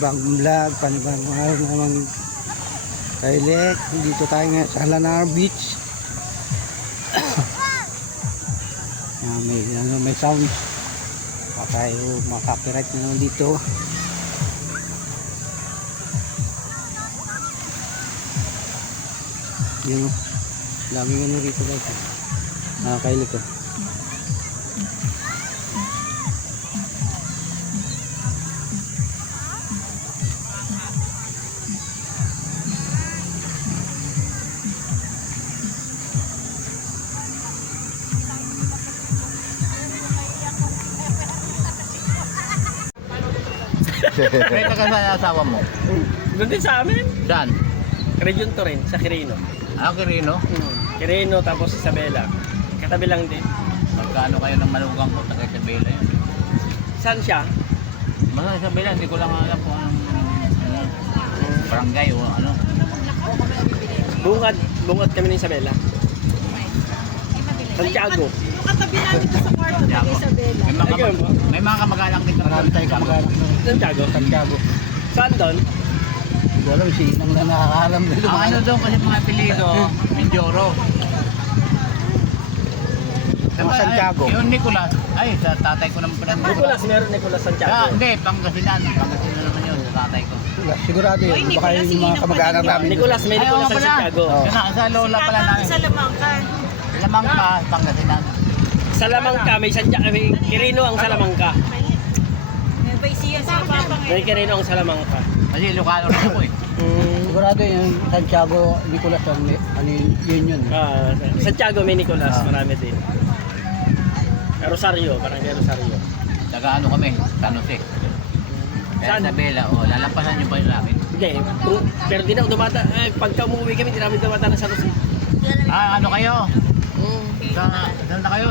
panibagong vlog, panibagong araw naman kailek. Dito tayo nga sa Lanar Beach. may sound pa tayo makapiright na naman dito. Yun o, daming ano rito guys. Nakakailek ko. May kakasama asawa mo? Doon din sa amin. Saan? Region to rin, sa Quirino. Ah, Quirino? Quirino tapos Isabela. Katabi lang din. Magkano kayo ng malugang ko taga Isabela yun? Saan siya? Basta Isabela, hindi ko lang alam kung anong barangay o ano. Bungad kami ng Isabela. Santiago. Katabi namin ito sa kwarto ng Isabela. May mga kamag-anak dito. Marami tayong kamag-anak na Santiago. Santiago. Saan doon? Hindi ko alam, sinang na nakakalam nila. Ang ano doon kasi mga apelido, Mindoro. Mga Santiago. Yung Nicolas, ay sa tatay ko naman pala. Nicolas, meron Nicolas Santiago. Hindi, Pangasinan. Pangasinan naman yun sa tatay ko. Sigurado yun, baka yung mga kamag-anak namin. Nicolas, may Ay, Nicolas oo sa pala. Santiago. Sa lola pala namin. Sa Lamangka. Lamangka, Pangasinan. Salamangka, may Santiago, may Quirino ang Salamangka. May baisiya sa papa May Quirino ang Salamangka. Kasi Ilocano rin ako eh. Sigurado yung Santiago, Nicolas, ano yun. Santiago, may Nicolas, marami din. Rosario, barangay Rosario. Taga ano kami, San Jose. Kaya Saan? Isabela, lalampasan nyo pa yung akin. Hindi, pero di na ako dumata. Pagka umuwi kami, di namin dumata ng San Jose. Ah, ano kayo? Saan na kayo?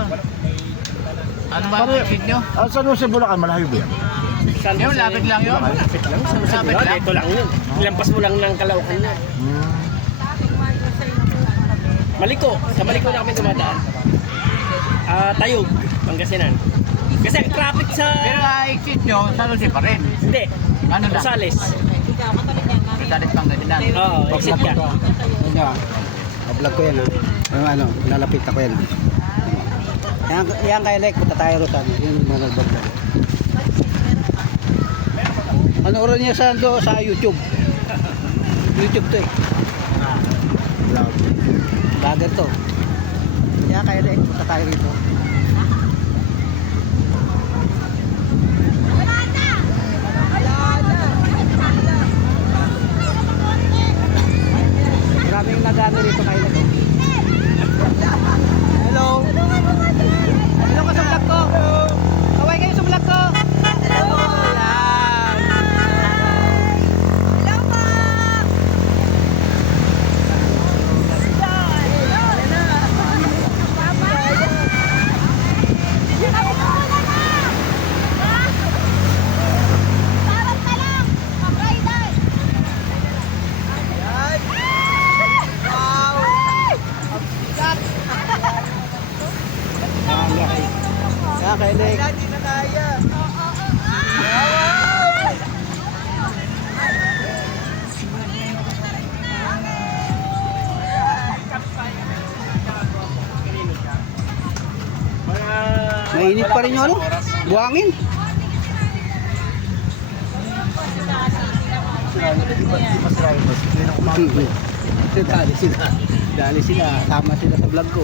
Ano ba ang exit nyo? Saan mo sa Bulacan? Malayo ba yan? San Jose. Yung lapit lang yun? Lapit lang, San Jose. Lapit lang? Ito lang yun. Ilampas mo lang ng Caloocan na. Maliko, sa Maliko na kami dumadaan. Tayog, Pangasinan. Kasi ang traffic sa... Pero exit nyo, San Jose pa rin. Hindi, Ano na? Rosales. Rosales Pangasinan. Oo, exit ka. Ano, vlog ko yan ha. Ano, lalapit ako yan ha. Yan kay Lek, punta tayo rin yun mga nag-vlog. Ano oras niya sa YouTube? YouTube to eh. Vlog. Vlogger to. Yan kay Lek, punta tayo rito. Maraming nagano rito kay Lek. Hello. Hello ka sa vlog ko. Kaway kayo sa vlog ko. Hello. Yan kay Lek. Hindi na kaya. Mainit pa rin yung ano? Buhangin. Dali sila. Dali sila. Tama sila sa vlog ko.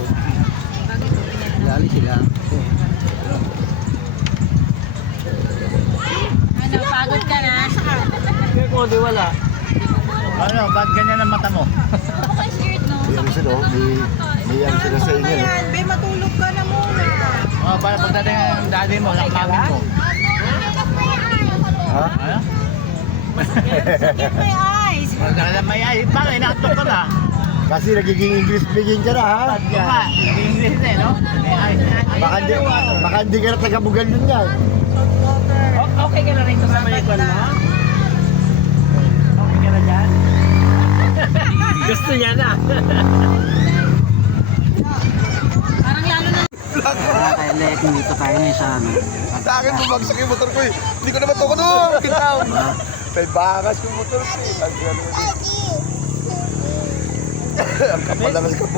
Dali sila. Ano, pagod ka na? Kaya kung di wala. Ano, ba't ganyan ang mata mo? May ano sila, may ano sila sa inyo. Ayan, be, matulog ka na muna. Para pagdating ang daddy mo, ang mami mo. Ha? Ano? Sakit mo yung eyes. Pagdating may ay, bakit inaantok ka na? Kasi nagiging English speaking ka na ha? Oo nga, nag-English eh, no? May ay. Baka hindi ka na taga-bugal nun yan. Okay ka na rin sa may kwan mo? Okay ka na dyan? Gusto niya na. Parang lalo na. Kay Lek, dito tayo ngayon sa ano. Sa akin bumagsak yung motor ko eh. Hindi ko naman ito ko doon. May bakas yung motor ko. Ang kapalakas ka po.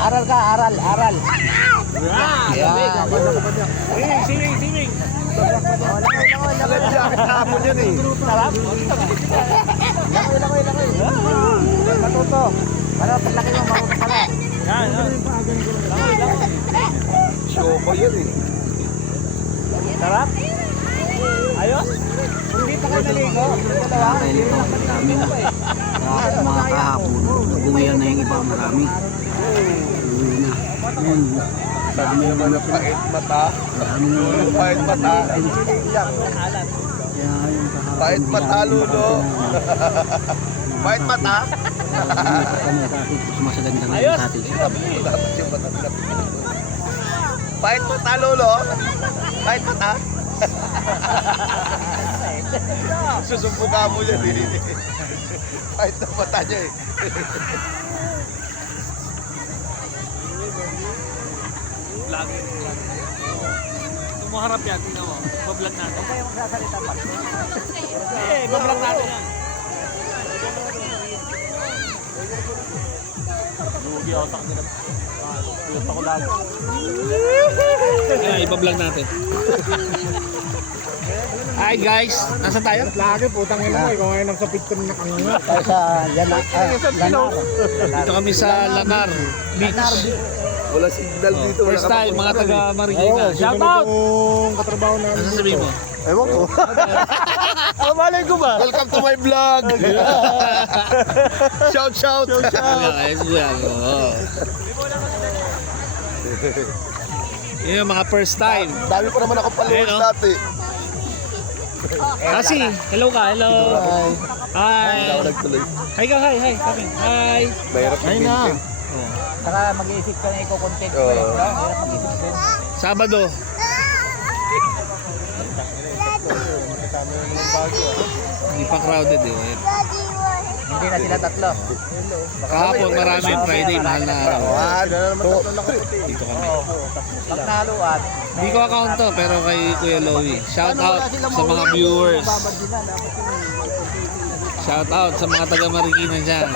Aral ka, aral. Swimming. Hapon yun eh. Matuto. Para paglaki mo, makuha ka na. Show ko yun eh. Sarap? Ayos? Hindi pa kayo naligo. Dami na. Mga kahapon. Nabuyan na yung iba, marami. Uwi na. Ayun. Dami na Ano pait mata? Dami na. Pait mata. Kaya yung kahapon. Pait mata, Ludo. Pait mata? Sumasaganda ngayon sa atin. Dapat yung mata. Pait mata, Lolo. Pait mata. Susumpuka mo yan eh. Pait na mata niya eh. Tumaharap yan, tingnan mo. Bablog natin. Huwag kayong magsasalita pa. Bablog natin yan. Lugi ako sa kanila. Puyot ako lalo. Kaya ibablog natin. Hi guys, nasa tayo? Lagi putang ina mo, ikaw ngayon nagsapit ka na kanganga. Tayo sa Lanar. Dito kami sa Lanar Beach. Wala signal dito. wala First ka time, mga mapuntahan taga eh. Marikina. Shout out! Yung katrabaho namin Ano sasabihin mo? Ewan ko. Malay ko ba? Welcome to my vlog. Shout. Ayos mo yan. oo. Yun yung mga first time. Dami pa naman ako Ayun, followers oh. dati. Kasi, hello ka, hello. Hindi ako Hi. nagtuloy. Hi ka, hi. Kami. Hi. Mahirap na maintain. Saka mag-iisip ka na i-content ko Oo. eh. Hirap mag-isip din. Sabado. Hindi pa crowded eh. Hindi na sila tatlo. Kahapon marami, Friday, mahal na araw. Dito kami. Pag naluan, Hindi ko account to, pero kay Kuya Lowy. Shout out sa mga viewers. Shout out sa mga taga Marikina dyan.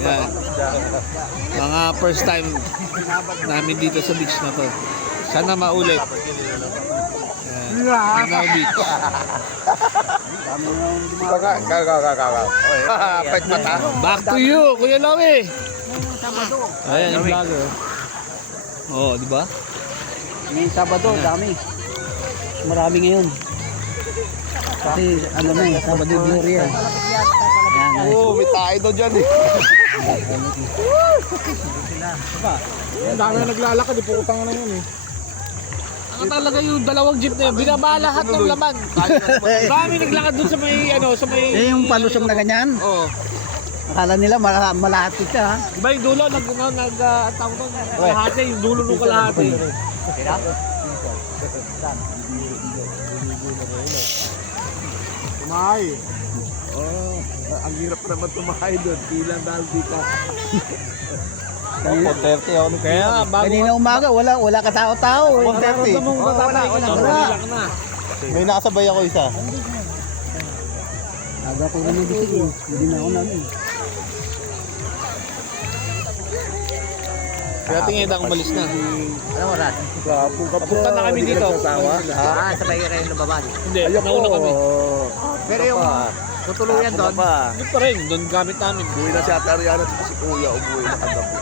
Yan. Mga first time namin dito sa beach na to. Sana maulit. Lanao Beach. Pait mata. Back to you, Kuya Lowy. Ayan, yung vlogger. Oo, di ba? ngayong Sabado, dami. Marami ngayon. Kasi ano na eh, Sabado Gloria. Yan, Oo, may tayo daw dyan eh. Ang dami na naglalakad, ipukutang na yun eh. Ang talaga yung dalawang jeep na yun, binaba lahat ng laman. Marami naglakad dun sa may, sa may... Eh, yung palusong na ganyan, Oo. akala nila malahati ka ha. Diba yung dulo, tawag ko, kalahati, yung dulo nung kalahati. Kumahay. Oh, ang hirap naman tumahay doon. Bilang dahil dito. Kaya, bago... Kanina umaga, wala ka tao-tao. Wala mong tatay ko na. Wala ka na. May nakasabay ako isa. Aga ko naman gising, hindi na ako namin. Kaya tingin akong umalis na. Ano mo, Rat? Papunta na kami dito. Sabay ka kayo lumabas. Hindi, nauna kami. Pero yung tutuluyan doon, Hindi pa rin, doon gamit namin. Uwi na si Ate Ariana at si Kuya. Umuwi na kagabi.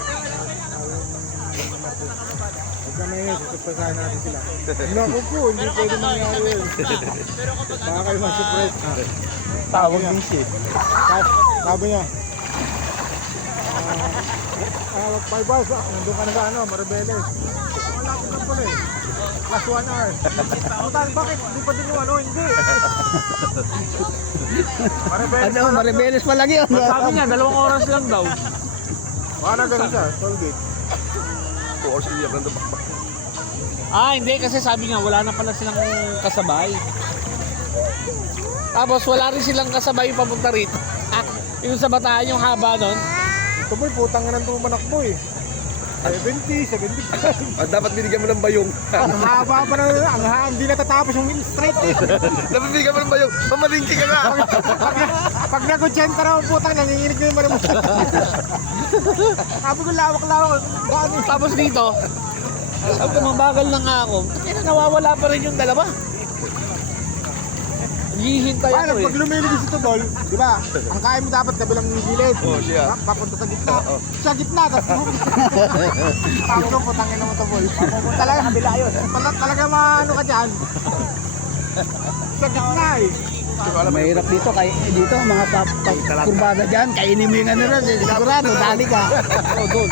Huwag ka na yun, susurpresahan natin sila. Naku po, hindi pwede mangyari yun. Baka kayo ma-surprise. Tawag din siya. Sabi niya, Five bars, nandun ka na sa Maribeles. Malapit lang pala eh. Plus 1 hour. Bakit? Hindi pa din yung hindi. Maribeles ano, Maribeles pa lang yun. Sabi niya, 2 oras lang daw. Baka na ganun siya, toll gate. 2 hours a year na bakbak. Hindi, kasi sabi nga, wala na pala silang kasabay. Tapos wala rin silang kasabay papunta rito. Yung sa Bataan, yung haba nun. Ito boy, putang nga nang tumanakbo eh. 70, 75. Dapat binigyan mo ng bayong. Ang haba pa na, hindi natatapos yung straight eh. Dapat binigyan mo ng bayong. Mamalingki ka nga. Pag nag-80 raw ang putang, nanginginig na yung maramot. Sabi ko lawak-lawak. Dami. Tapos dito, sabi ko, mabagal na nga ako. Kaya nawawala pa rin yung dalawa. Hihintay Paano, ako eh. pag lumiligis ito, Dol, di ba? Ang kaya mo dapat kabilang gilid. Oo, siya. Papunta sa gitna. Sa gitna, tapos tapos ko, putangin naman ito, Boy. Talaga, kabila yun. Talaga maano ka dyan. Sa gitna eh. Mahirap dito, dito mga kurbada dyan, kainin mo yung ano rin, sigurado, dali ka. Oh, doon.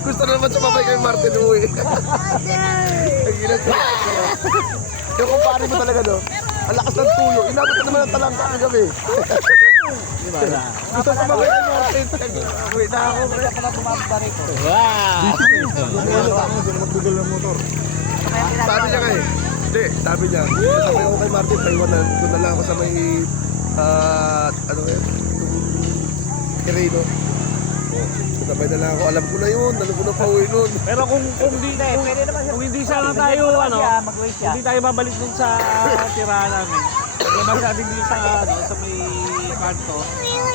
Gusto na naman sumabay kay Martin Uy. Ang gilat ko. Yung kumpare mo talaga, no? Ang lakas ng tuyo. Inabot ka naman ng talangka ng gabi. Gusto sumabay kay Martin. Uy, na ako. Kaya pala tumabot rito. Wow! Nagdudol ng motor. Sabi niya kayo. Hindi, sabi niya. Sabay ako kay Martin. Paiwanan. Doon na lang ako sa may... ano yun? Kireno. Sabay na lang ako. Alam ko na yun. Alam ko na pauwi nun. Pero kung hindi sana tayo, hindi tayo babalik dun sa tirahan namin. Kaya masabi din sa, sa may kanto,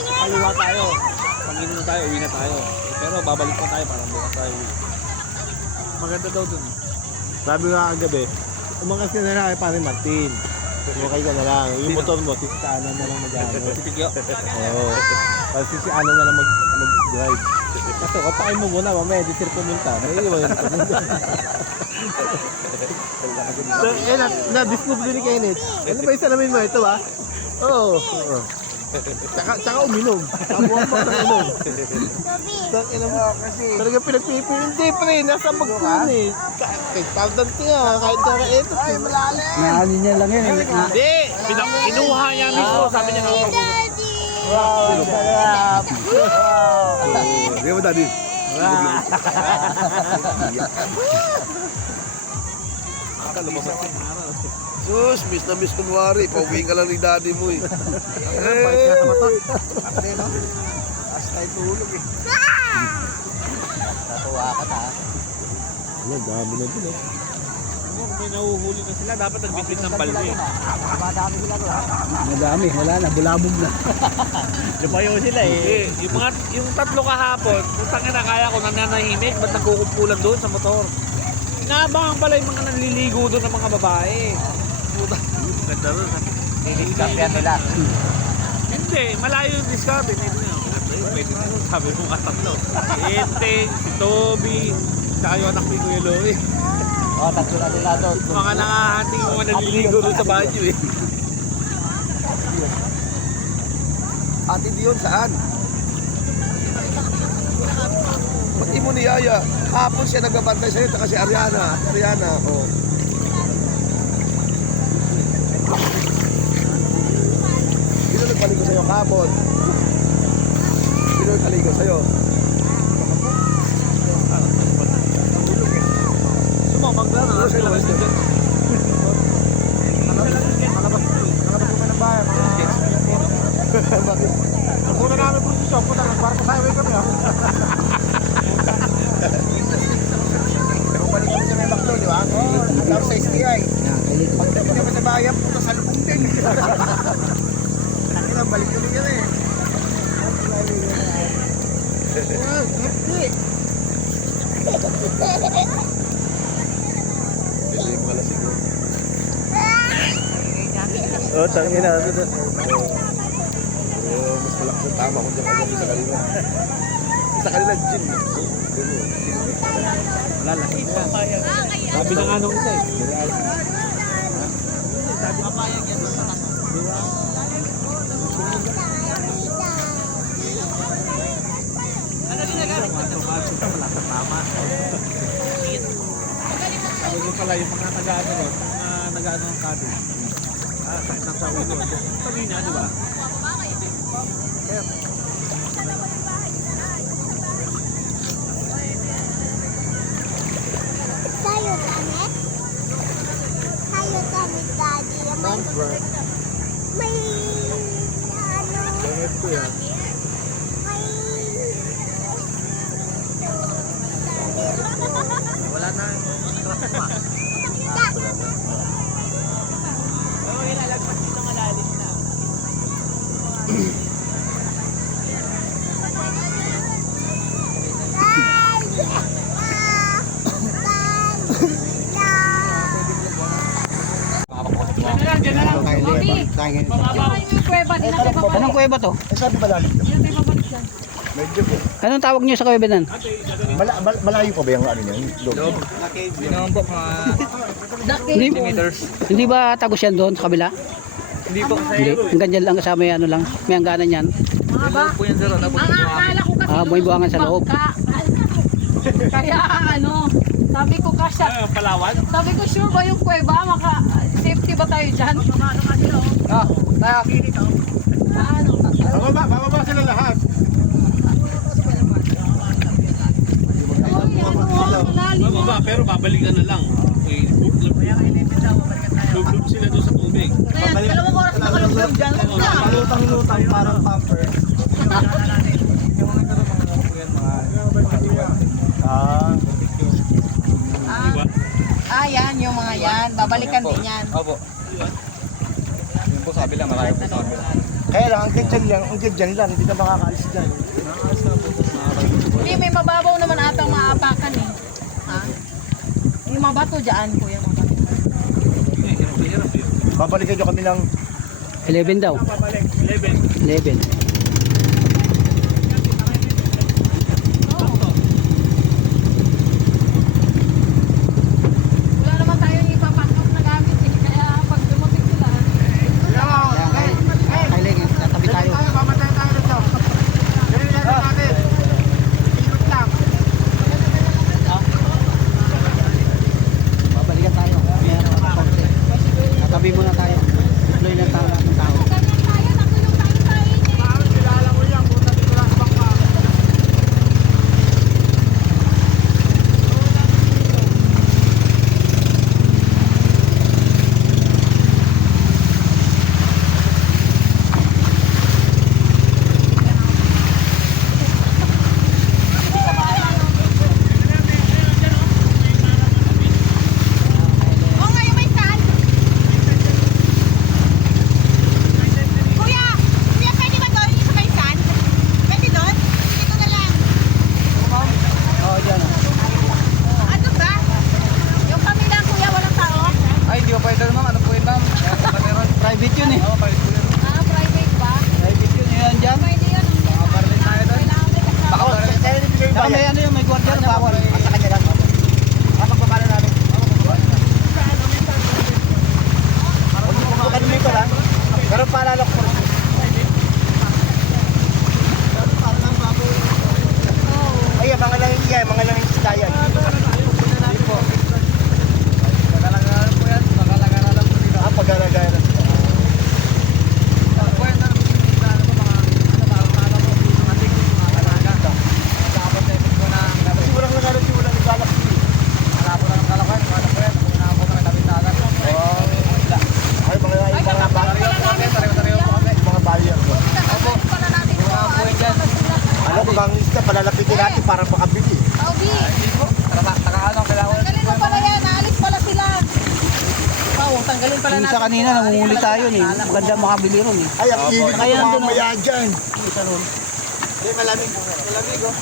kaliwa tayo. Pag inuno tayo, uwi na tayo. Pero babalik pa tayo para bukas tayo uwi. Maganda daw dun. Sabi nga kagabi, umangas ka na lang kay Pare Martin. Umakay ka na lang. Yung motor mo, si Ana na lang mag-ano. Sitigyo. Oo. Kasi si Ana na lang mag-drive. Ito, kapain mo muna, mamaya di sir pumunta. May iwan yun pumunta. So, na-discover ni Kenneth. Ano ba yung salamin mo? Ito ba? Oo. Tsaka uminom. Kabuhan pa ng uminom. Talaga pinagpipin. Hindi pre, nasa magkuhan eh. Kahit paldan ka, kahit kaya ito. Ay, malalim. Naanin niya lang yan. Hindi! Kinuha niya mismo, sabi niya nga. Wow, sarap. Hindi mo, Daddy. Sus, miss na miss kunwari. Pauwiin ka lang ni Daddy mo eh. Ano, dami na din eh. Kung may nahuhuli na sila, dapat nagbitbit ng balde. Madami, wala na, bulabog na. Lumayo sila eh. Yung tatlo kahapon, putang na kaya ko nananahimik, ba't nagkukumpulan doon sa motor? Inaabangan pala yung mga nanliligo doon ng mga babae. Puta, ganda rin. Diniskampian nila. Hindi, malayo yung discard. Pwede na yun. Sabi mo nga tatlo. Si Enteng, si Toby, tsaka yung anak ni Kuya Loe. O, tatlo na sila doon. Mga nangahating mga nanliligo doon sa banyo eh. Ate Dion, saan? Pati mo ni Yaya. Hapon siya nagabantay sa'yo, tsaka si Ariana. Ariana, oh. Sino nagpaligo sa'yo kahapon? Sino nagpaligo sa'yo? Sumamang lang. Ano sa'yo naman ito? Kalabas ko na ng bahay. Bakit? Ang muna namin production, puta, nagbarko sa highway kami ah. Pero balik kami sa may Macdo, di ba? Oo, naglaw sa STI. Pagdating naman sa bayan, puta sa lubong din. Nakina, balik kami kami. Hindi mo kalasig mo. Oo, tangin na. Mas malakas ang tama ko dyan kagabi sa kanila. Sa kanila, gym. Wala lang. Sabi na nga nung isa eh. Sabi ko pala yung mga nag-ano doon, mga nag-ano ng kato. Kahit nang sa ulo. Sabi niya, di ba? Sayo kami? Sayo kami, Daddy. May ano, may Kain. Yung kuweba, di na kayo babalik. Anong kuweba to? Eh, sabi malalim. Hindi na kayo babalik dyan. Medyo po. Anong tawag niyo sa kuweba nan? Malayo pa ba yung ano niya? Loob. Hindi, hindi ba tagos yan doon sa kabila? Hindi po. Hindi. Ang ganyan lang kasama yan, ano lang. May hangganan yan. Mahaba. Ang akala ko kasi Ah, may buwangan sa loob. bangka. Kaya ano, sabi ko kasya. Palawan? Sabi ko sure ba yung kuweba? Safety ba tayo dyan? Bababa sila lahat. Bababa, pero babalikan na lang. Okay. Lublob sila doon sa tubig. Dalawang oras na kaluglob dyan. Lutang-lutang parang pamper. Yan, yung mga yan. Babalikan din yan. Opo. Yun po sabi lang, marami po sabi lang. Kaya lang, ang kidyan lang, hindi ka makakaalis dyan. Hindi, may mababaw naman atang maapakan eh. Ha? Yung mabato dyan, kuya. Mabato. Babalikan nyo kami ng 11 daw. 11. Wala naman tayong ipapakot na gamit eh. Kaya pag dumating sila, Kailing, tatabi tayo. Mamatay tayo nito. Ganyan yan natin. Ikot lang. Babalikan tayo. Meron na konti. Tatabi muna tayo. Deploy ng tao ng tao. Parang kilala mo yan, buta dito lang sa bangka. Oo nga yung may saan. Kuya, pwede ba doon yung sa may saan? Pwede doon? Dito na lang. Oo, dyan. Ano ba? Yung kami lang kuya, walang tao? Ay, hindi ko pwede naman. Ano po yun, ma'am? Private yun eh. Oo, pwede po yun. private ba? Private yun. Yan dyan. Pwede yan. Makaparlit tayo doon. Baka kaya hindi bigay Saka may ano yun, may guardia na bawal. Sa kanya lang. Pagpapala namin. Bukan dito lang. Pero paalala ko. Ay, mga lang iya, mga lang isda yan. Pagkalagaran po yan, pagkalagaran po dito. Pagkalagaran. Ano kung bang isda, palalapitin natin para makabili. Taubi. Tanggalin mo pala yan. Naalis pala sila. Oo, tanggalin pala Yung natin. isa kanina, namumuli tayo eh. Maganda makabili ron eh. Ay, ang init Kaya ko nandun, mamaya dyan.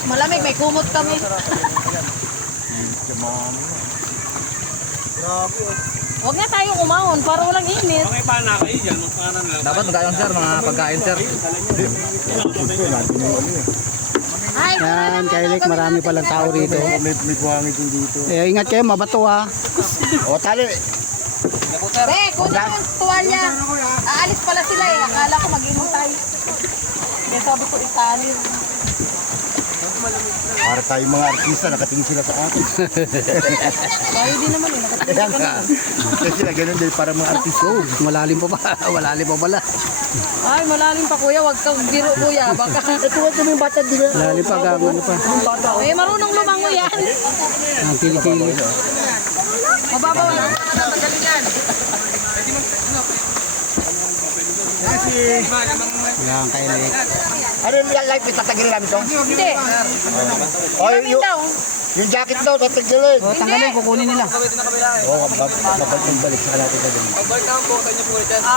Malamig, may kumot kami. Huwag na tayong umahon para walang init. Okay, paano na kayo dyan? Magpakanan lang. Dapat magkano sir, mga pagkain sir. Ay, Yan, Kailik, marami palang tao rito. May buhangin din dito. Eh, ingat kayo, mabato ha. O, tali. Be, kunin mo yung tuwalya. Aalis pala sila eh. Akala ko mag-inom tayo. Kaya sabi ko itanir. Para tayo mga artista, nakatingin sila sa atin. Bayo din naman eh. Kaya nga. Kasi sila ganun din para mga artista. Oh, malalim pa ba? Malalim pa pala. Ay, malalim pa kuya. Huwag kang biro kuya. Baka... Ito kami yung bata din. Malalim pa, gago ano pa. Eh, marunong lumango yan. Ang kilikili. Mababaw na. Tatagalin yan. Yan, kailik. Ano yung real life, itatagilin namin to? Hindi. O, Kami daw. yung jacket daw, tatagilin. O, tanggalin, kukunin nila. Oo, babalik yung balik sa kalate ka dun.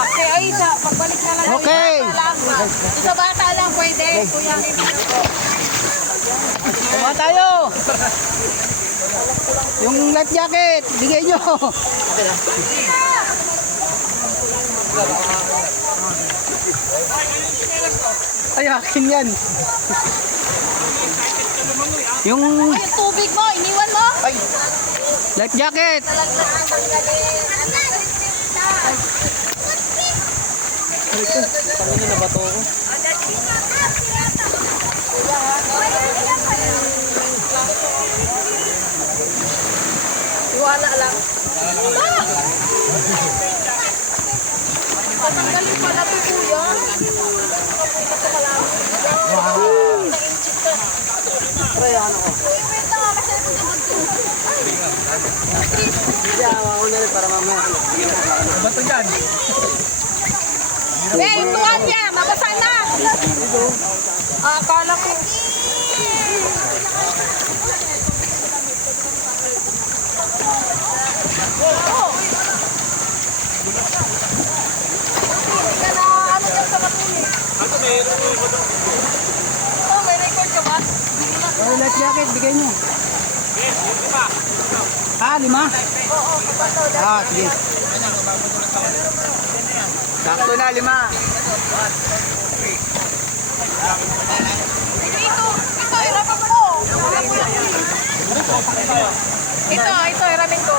Okay, ay, pagbalik na lang. Okay. Isa bata lang pwede. Kuya, Kuha tayo! Yung life jacket, bigay nyo! Ay, akin yan. Yung yung tubig mo, iniwan mo? life jacket! Iwala lang. Patanggalin pala ito, kuya. Eh, ituan niya. Mabasa na. Akala ko. Hindi ka na ano dyan sa matuli. Oh, may record ka ba? Oh, life jacket, bigay nyo. Ah, 5? Ah, sige. Sakto na, 5. Ito, iramin ko. Ito, iramin ko.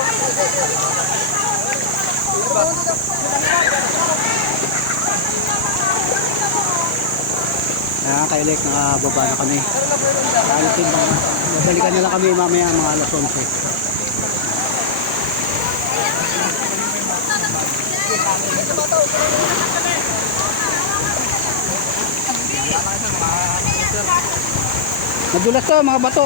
Ayan, kailik, nakababa na kami. Alisin ba? Babalikan na lang kami mamaya mga alas 11. Madulas to, mga bato.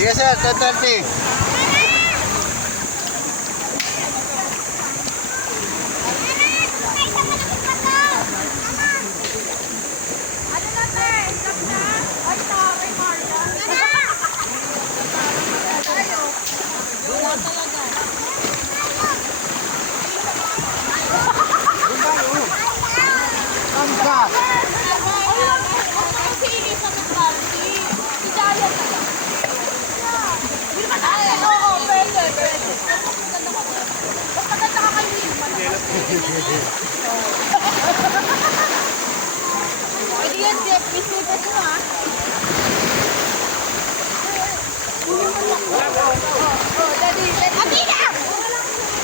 Sige sir, 10:30. Pwede yan, Jeff. Isipin mo, ha? Daddy, Atina!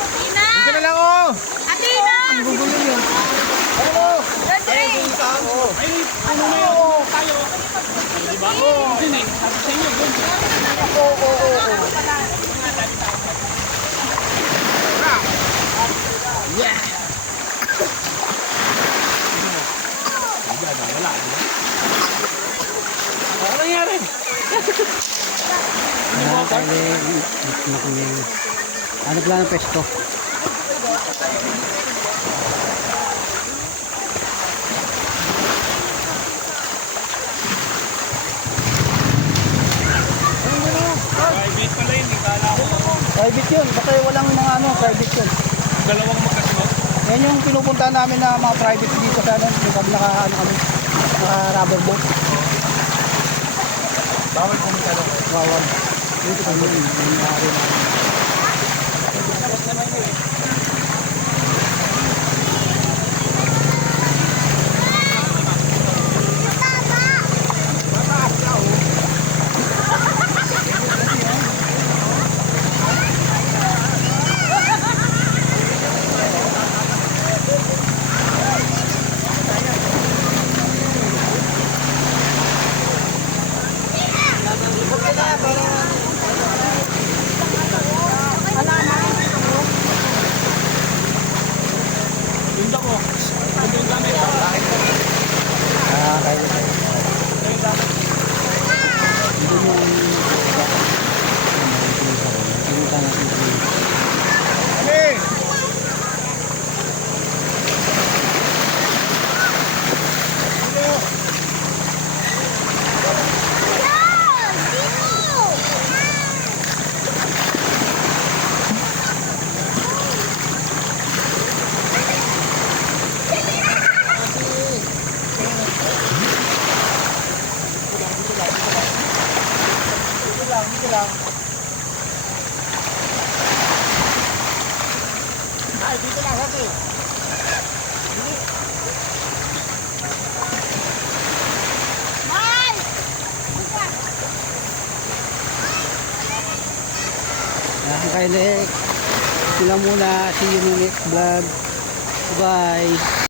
Atina! Ito na lang, oh! Atina! Gugulo yun. Daddy! Ano nangyari? Ayan, kailik. Ano pala ng pesto? Private pala yun, hindi kala ko. Private yun. Baka walang mga ano, private yun. Dalawang magkasunod. Yan yung pinupunta namin na mga private dito sa ano, yung pag naka, ano kami, naka rubber boat. Bawal pumunta lang. Bawal. Dito kami, yung nangyari na. dito lang. Ay, dito lang, Hati. Mahal! Yan kay Lek. Sila muna. See you in the next vlog. Bye.